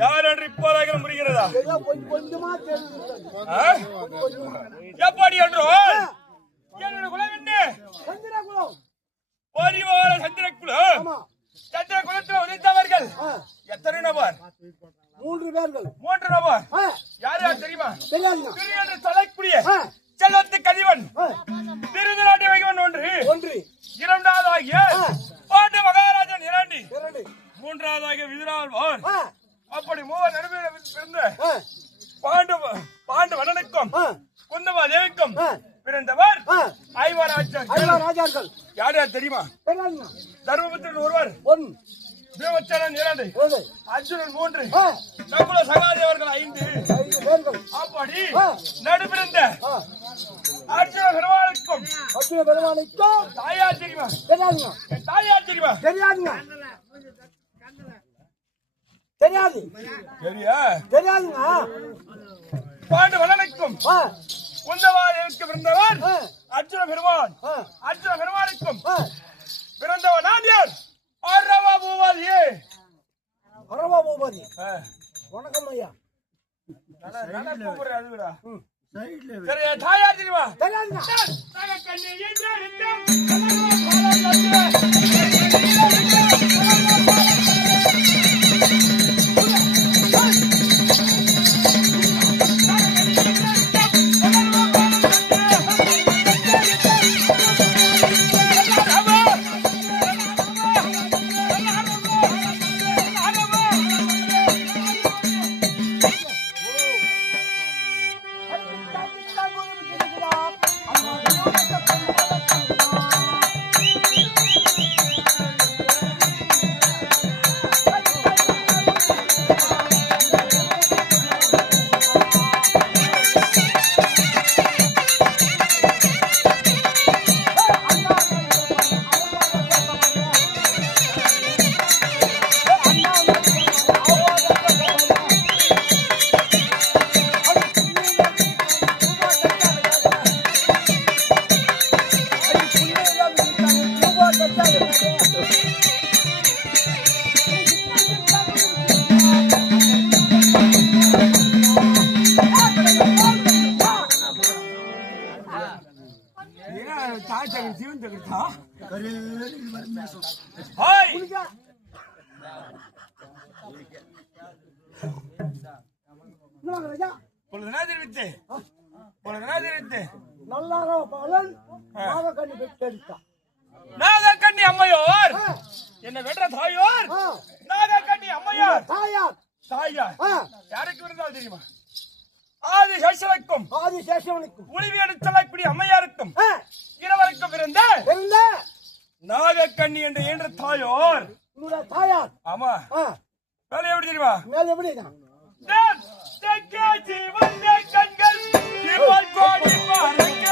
யார் என்று இப்போதாக முடிகிறதா? எப்படி என்றோ பரிவார சந்திரகுலம். சந்திரகுலத்தில் உதித்தவர்கள் எத்தனை நபர்? 3 பேர்கள். 3 நபர். யார் யார் தெரியுமா? சொல்லக்கூடிய செல்வத்து கதிவன், திருநாட்டு வைகவன் ஒன்று, இரண்டாவதாகிய பாண்டு மகாராஜன் 2, மூன்றாவதாக விதிராழ்வார். அப்படி 3 நடுவில் பிறந்த பாண்டு வனனுக்கும் குந்தமா தேவிக்கும் பிறந்தவர் ஐவராஜர்கள். யார் யார் தெரியுமா? தர்மபுத்திரன் ஒருவர், தேவச்சரன் 2, அர்ஜுனன் 3, நகுல சகாதேவர்கள் 5. அப்படி நடுபிறந்த அர்ஜுன பெருமாளுக்கும் தாயார் தெரியுமா? தாயார் தெரியுமா? தெரியாதுங்க. பாண்டு வனனுக்கும் குந்தவாதேவிக்கு பிறந்தவர் அர்ஜுன பெருமான். அர்ஜுன பெருமானுக்கும் பிறந்தவர் நான் யார்? அரவா பூபாதியே. அரவா பூபாதி. வணக்கம் ஐயா. அதுடா சரி. தாயார் தெரியுமா? தெரியாதுங்க. जीवन था हाय நாகக்கண்ணி அம்மையோர் என்ன வென்ற தாயோர் நாகக்கண்ணி அம்மையார் தாயார் யாருக்கு இருந்தால் தெரியுமா ஆதிசேஷனுக்கும் உளிவியல் சொல்லக்கூடிய அம்மையாருக்கும் இருவருக்கும் இருந்த நாகக்கண்ணி என்ற தாயோர் ஆமா வேலை எப்படி தெரியுமா கண்கள் கோடி பாருங்க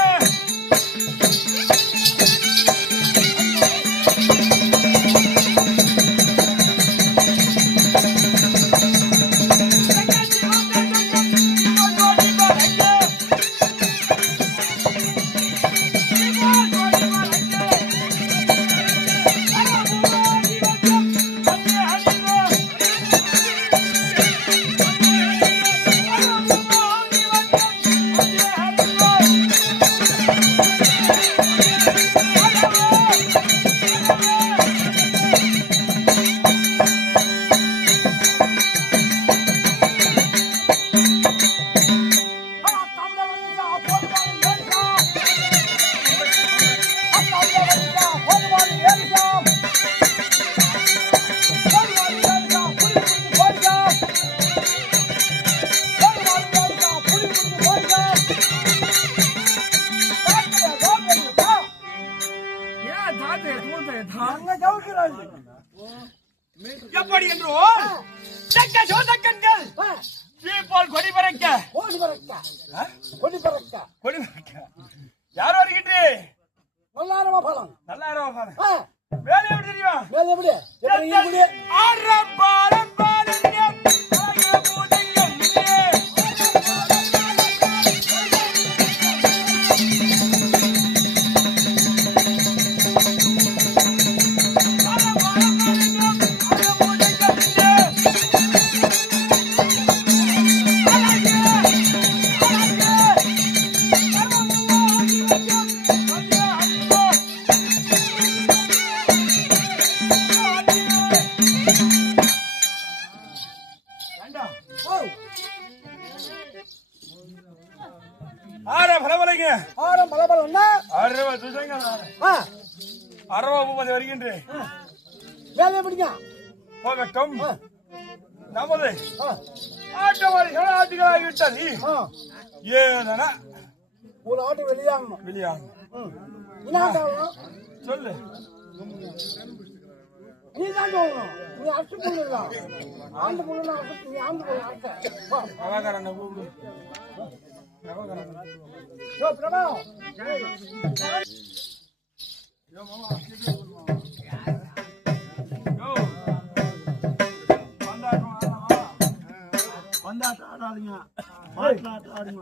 எப்படி என்றோ கண்கள் போல் கொடி பறக்க யார் வருகின்றே நல்லாரமா பலம் வேலை எப்படி தெரியுமா வருகின்றேன் போகட்டும் நமது ஆட்டுகளாகிவிட்டது ஏதனா ஒரு ஆட்டு வெளியாகும் சொல்லு நீ தான் சொல்லணும் நீ அச்சு புள்ளலாம் ஆண்டு புள்ளனா நீ ஆண்டு புள்ள அவகாரன கூப்பிடு பிரபா யோ மாமா வந்தாட்ட ஆடாதீங்க ஆடுங்க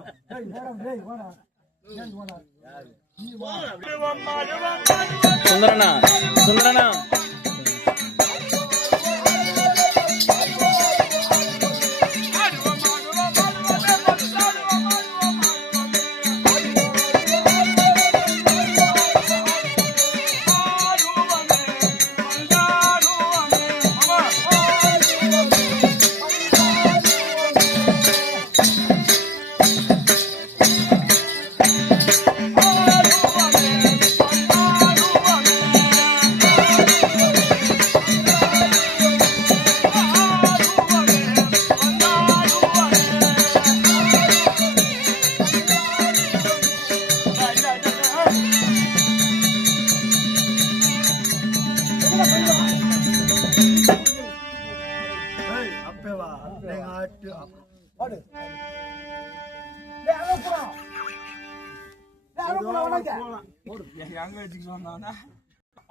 சுந்தரனா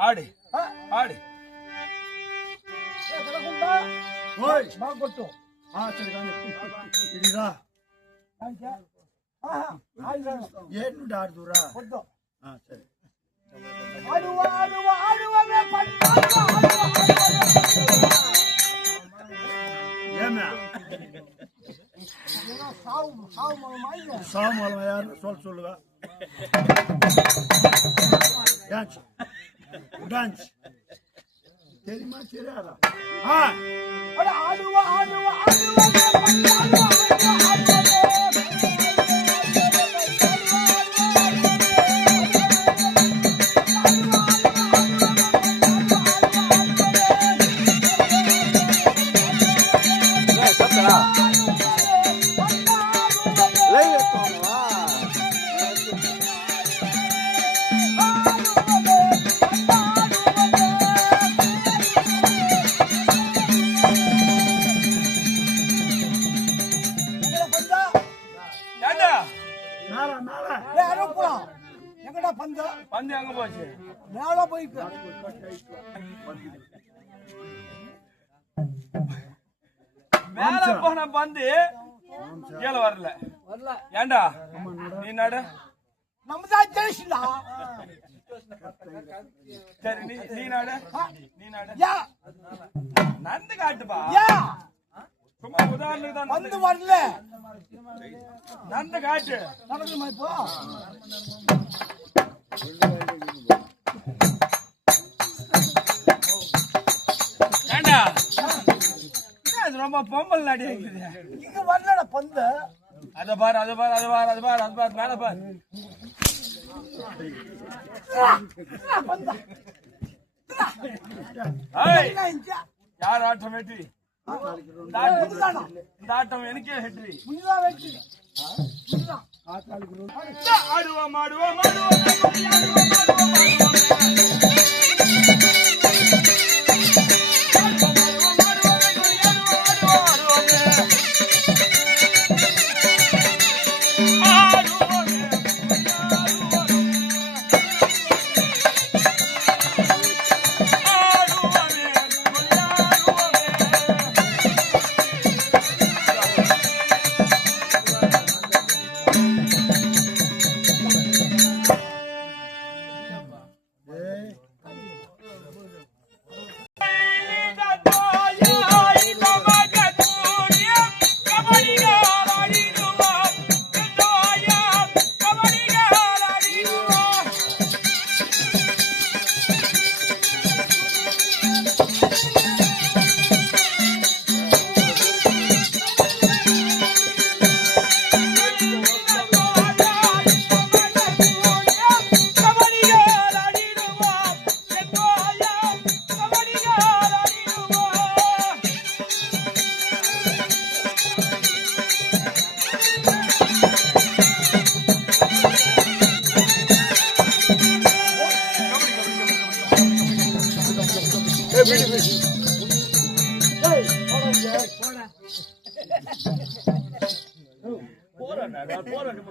ஆடு ஆடு ಏನು ಆಡ್ದೂರಾ ಸರಿ ஆடுவா ஆடுவா ஆடுவவே பட்டாடுவா ஏன்னா சாவு மூலமா யாரு சொல்லுவா டான்ஸ் டான்ஸ் தெரியுமா தெரியாதா ஆடுவா ஆடுவா ஆடுவா எங்கடா பந்து பந்து அங்க போச்சு மேல போயிட்டு மேல போன பந்து கீழே வரல ஏண்டா நீ நட நம்ம தான் ஜெயிச்சா சரி நீ நட நந்து காட்டுப்பா சும்மா உதாரணத்துக்கு தான் வந்து வரல நந்து காட்டு நடக்குமா இப்போ ஏண்டா இது ரொம்ப பொம்பல் நாடி இருக்குது இங்க வரல பந்து அத பாரு அது பாரு அது பாரு அது பாரு அது பாரு மேல பாரு யார் ஆட்டம் வெற்றி இந்த ஆட்டம் எனக்கே வெற்றி ஆடுவோம் ஆடுவோம் போறேன்